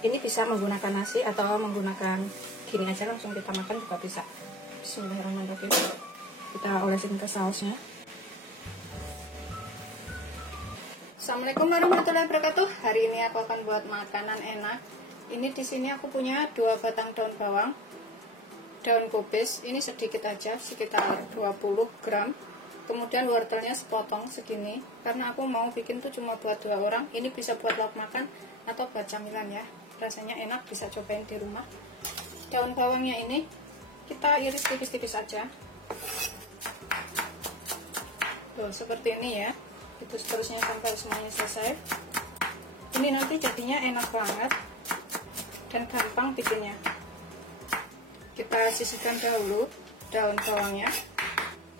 Ini bisa menggunakan nasi atau menggunakan gini aja langsung kita makan juga bisa. Bismillahirrahmanirrahim. Kita olesin ke sausnya. Assalamualaikum warahmatullahi wabarakatuh. Hari ini aku akan buat makanan enak. Ini di sini aku punya 2 batang daun bawang, daun kubis. Ini sedikit aja, sekitar 20 gram. Kemudian wortelnya sepotong segini. Karena aku mau bikin tuh cuma buat 2 orang. Ini bisa buat lauk makan atau buat camilan ya. Rasanya enak, bisa cobain di rumah. Daun bawangnya ini kita iris tipis-tipis aja. Tuh, seperti ini ya. Itu seterusnya sampai semuanya selesai. Ini nanti jadinya enak banget dan gampang bikinnya. Kita sisihkan dahulu daun bawangnya.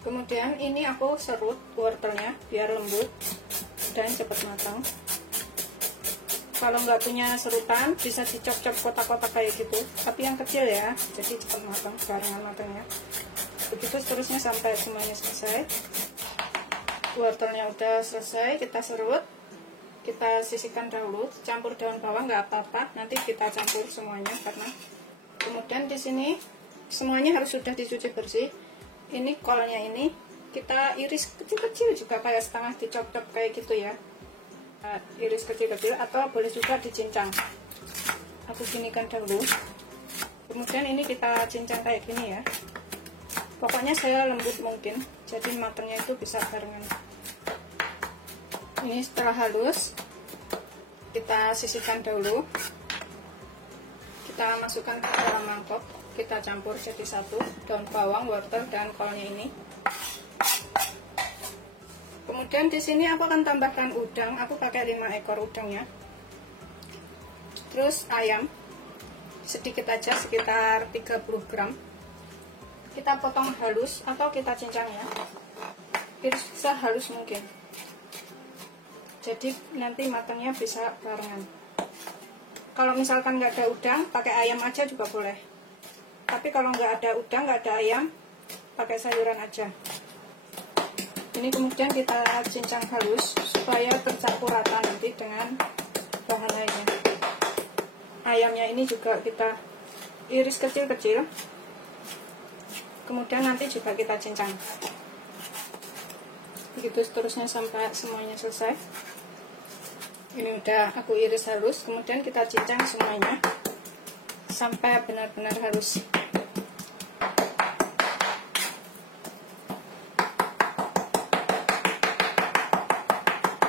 Kemudian ini aku serut wortelnya biar lembut dan cepat matang. Kalau nggak punya serutan bisa dicop-cop kotak-kotak kayak gitu, tapi yang kecil ya, jadi cepat matang, barengan matangnya. Begitu seterusnya sampai semuanya selesai. Wortelnya udah selesai, kita serut, kita sisihkan dahulu, campur daun bawang nggak apa-apa, nanti kita campur semuanya karena kemudian di sini semuanya harus sudah dicuci bersih. Ini kolnya ini kita iris kecil-kecil juga kayak setengah dicop-cop kayak gitu ya. Iris kecil-kecil atau boleh juga dicincang. Aku ginikan dahulu. Kemudian ini kita cincang kayak gini ya. Pokoknya saya lembut mungkin, jadi matangnya itu bisa barengan. Ini setelah halus, kita sisihkan dahulu. Kita masukkan ke dalam mangkok, kita campur jadi satu, daun bawang, wortel, dan kolnya ini. Kemudian di sini aku akan tambahkan udang. Aku pakai 5 ekor udangnya. Terus ayam sedikit aja, sekitar 30 gram. Kita potong halus atau kita cincang ya. Bisa halus mungkin. Jadi nanti matangnya bisa barengan. Kalau misalkan nggak ada udang, pakai ayam aja juga boleh. Tapi kalau nggak ada udang, nggak ada ayam, pakai sayuran aja. Ini kemudian kita cincang halus supaya tercampur rata nanti dengan bahan lainnya. Ayamnya ini juga kita iris kecil-kecil. Kemudian nanti juga kita cincang. Begitu seterusnya sampai semuanya selesai. Ini udah aku iris halus, kemudian kita cincang semuanya sampai benar-benar halus.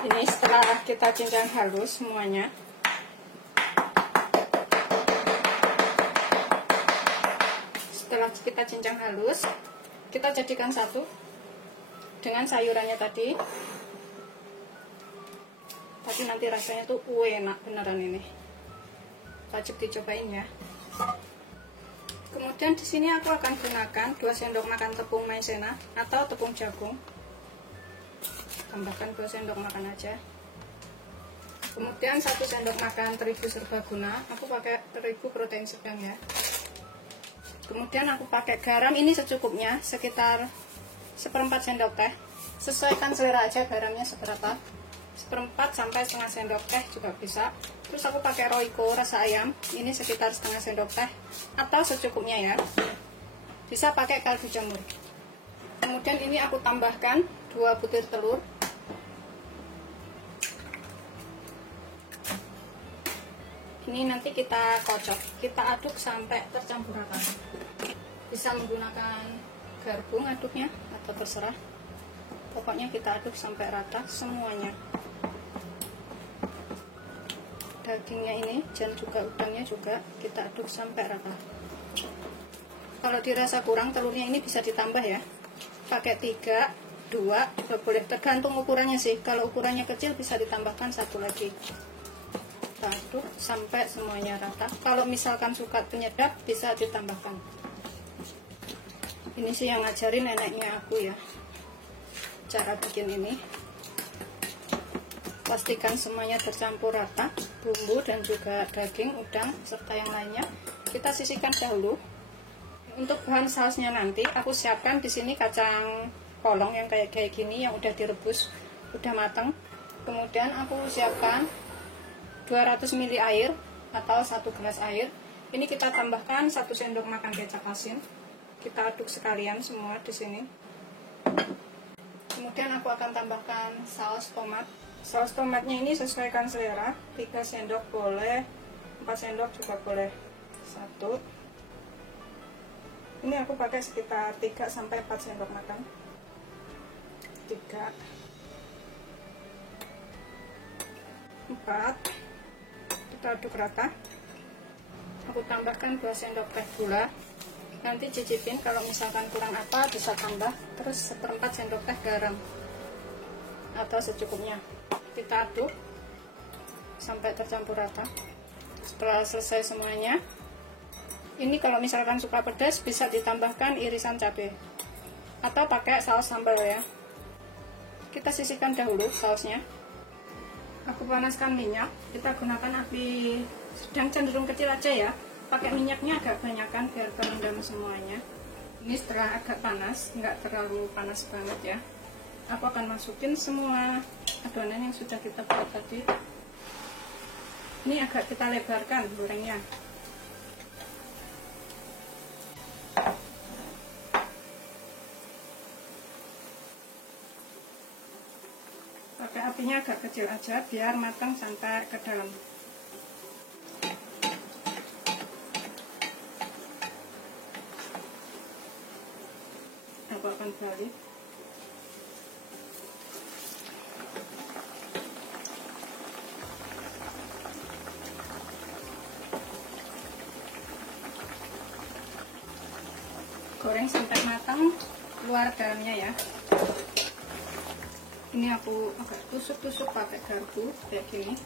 Ini setelah kita cincang halus semuanya, setelah kita cincang halus, kita jadikan satu dengan sayurannya tadi. Tapi nanti rasanya tuh enak beneran ini. Wajib dicobain ya. Kemudian di sini aku akan gunakan 2 sendok makan tepung maizena atau tepung jagung. Tambahkan 2 sendok makan aja. Kemudian 1 sendok makan terigu serbaguna. Aku pakai terigu protein sedang ya. Kemudian aku pakai garam ini secukupnya, sekitar 1/4 sendok teh. Sesuaikan selera aja garamnya seberapa. 1/4 sampai setengah sendok teh juga bisa. Terus aku pakai Royco rasa ayam, ini sekitar setengah sendok teh atau secukupnya ya. Bisa pakai kaldu jamur. Kemudian ini aku tambahkan 2 butir telur. Ini nanti kita kocok, kita aduk sampai tercampur rata. Bisa menggunakan garbung aduknya atau terserah. Pokoknya kita aduk sampai rata semuanya. Dagingnya ini dan juga udangnya juga kita aduk sampai rata. Kalau dirasa kurang telurnya ini bisa ditambah ya. Pakai 3, 2 juga boleh, tergantung ukurannya sih. Kalau ukurannya kecil bisa ditambahkan 1 lagi. Kita aduk sampai semuanya rata. Kalau misalkan suka penyedap bisa ditambahkan. Ini sih yang ngajarin neneknya aku ya, cara bikin ini. Pastikan semuanya tercampur rata, bumbu dan juga daging, udang, serta yang lainnya. Kita sisihkan dahulu. Untuk bahan sausnya nanti aku siapkan di sini kacang polong yang kayak gini yang udah direbus, udah matang. Kemudian aku siapkan 200 ml air atau 1 gelas air. Ini kita tambahkan 1 sendok makan kecap asin. Kita aduk sekalian semua di sini. Kemudian aku akan tambahkan saus tomat. Saus tomatnya ini sesuaikan selera, 3 sendok boleh, 4 sendok juga boleh. 1. Ini aku pakai sekitar 3 sampai 4 sendok makan. 3, 4. Kita aduk rata. Aku tambahkan 2 sendok teh gula. Nanti cicipin, kalau misalkan kurang apa bisa tambah. Terus 1/4 sendok teh garam atau secukupnya. Kita aduk sampai tercampur rata. Setelah selesai semuanya, ini kalau misalkan suka pedas bisa ditambahkan irisan cabai atau pakai saus sambal ya. Kita sisihkan dahulu sausnya. Aku panaskan minyak. Kita gunakan api sedang cenderung kecil aja ya. Pakai minyaknya agak banyakan biar terendam semuanya. Ini setelah agak panas, nggak terlalu panas banget ya. Aku akan masukin semua adonan yang sudah kita buat tadi. Ini agak kita lebarkan gorengnya. Pakai apinya agak kecil aja biar matang sampai ke dalam. Aku akan balik. Goreng sampai matang luar dalamnya ya. Ini aku agak tusuk-tusuk pakai garpu kayak gini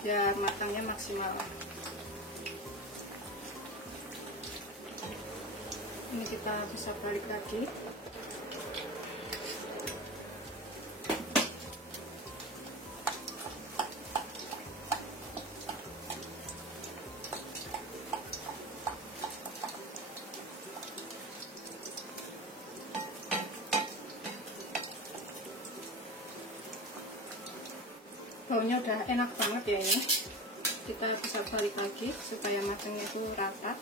biar matangnya maksimal. Ini kita bisa balik lagi. Baunya udah enak banget ya ini. Kita bisa balik lagi supaya matangnya itu rata.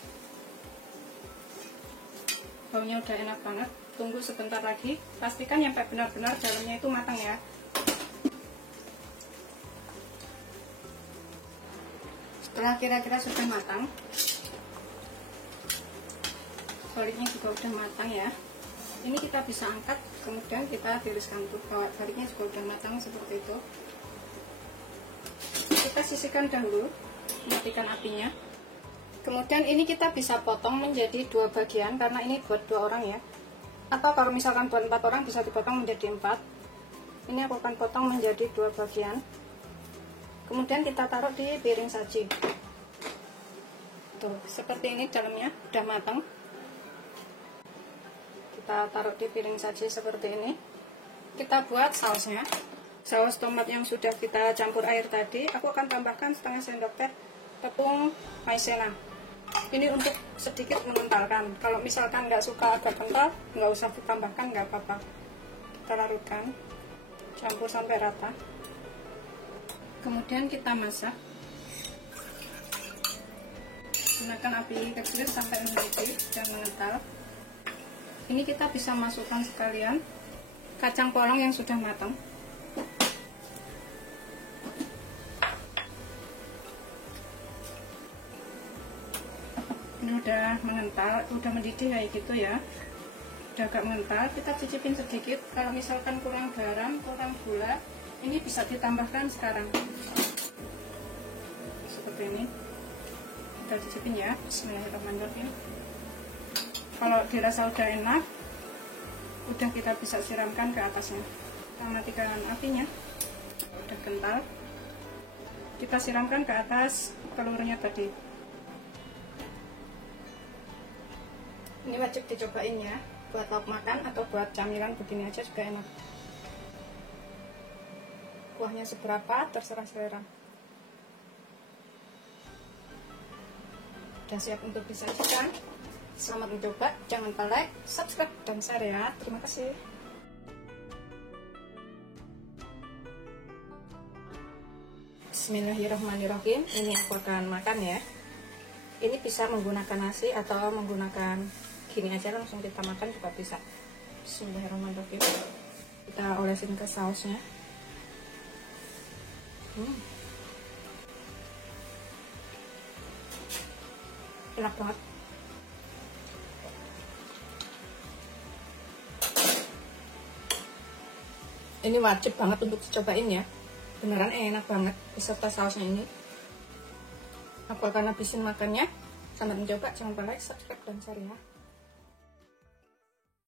Baunya udah enak banget. Tunggu sebentar lagi. Pastikan sampai benar-benar dalamnya itu matang ya. Setelah kira-kira sudah matang, baliknya juga udah matang ya. Ini kita bisa angkat, kemudian kita tiriskan tuh. Baliknya juga udah matang seperti itu. Kita sisihkan dahulu, matikan apinya. Kemudian ini kita bisa potong menjadi 2 bagian karena ini buat 2 orang ya. Atau kalau misalkan buat 4 orang bisa dipotong menjadi 4. Ini aku akan potong menjadi 2 bagian. Kemudian kita taruh di piring saji. Tuh, seperti ini dalamnya udah matang. Kita taruh di piring saji seperti ini. Kita buat sausnya. Saus tomat yang sudah kita campur air tadi, aku akan tambahkan setengah sendok teh tepung maizena. Ini untuk sedikit mengentalkan. Kalau misalkan nggak suka agak kental, nggak usah ditambahkan, nggak apa-apa. Kita larutkan, campur sampai rata. Kemudian kita masak. Gunakan api kecil sampai mendidih dan mengental. Ini kita bisa masukkan sekalian kacang polong yang sudah matang. Ini udah mengental, udah mendidih kayak gitu ya. Udah agak mengental, kita cicipin sedikit. Kalau misalkan kurang garam, kurang gula, ini bisa ditambahkan sekarang. Seperti ini. Kita cicipin ya. Bismillahirrahmanirrahim. Kalau dirasa udah enak, udah kita bisa siramkan ke atasnya. Kita matikan apinya. Udah kental. Kita siramkan ke atas telurnya tadi. Ini wajib dicobain ya, buat lauk makan atau buat camilan begini aja juga enak. Kuahnya seberapa terserah selera. Udah siap untuk disajikan. Selamat mencoba, jangan lupa like, subscribe, dan share ya. Terima kasih. Bismillahirrahmanirrahim. Ini aku akan makan ya. Ini bisa menggunakan nasi atau menggunakan gini aja langsung kita makan juga bisa. Bismillahirrahmanirrahim. Kita olesin ke sausnya. Enak banget. Ini wajib banget untuk dicobain ya. Beneran enak banget beserta sausnya ini. Aku akan habisin makannya. Selamat mencoba, jangan lupa like, subscribe, dan share ya.